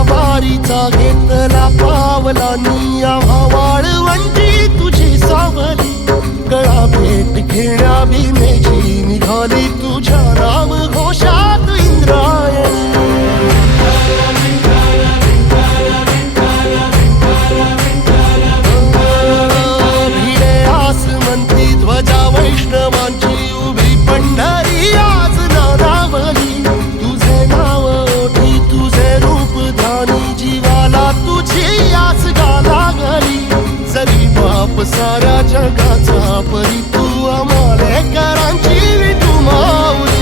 वारीचा घेतला पावलांनी आम्हा वाळवंटी तुझी सावली गळा भेट घेण्या भीमेची निघाली तुझ्या राम घोषात इंद्रायणी भिडे आसमंती ध्वजा वैष्णवांची उभी पंढरी आज नानावली तुझे नाव ओठी तुझे रूप ध्यानी जीवाला तुझी आस गाला गली जरी बाप साऱ्या जगाचा परी तू आम्हाले करांची विठू माऊली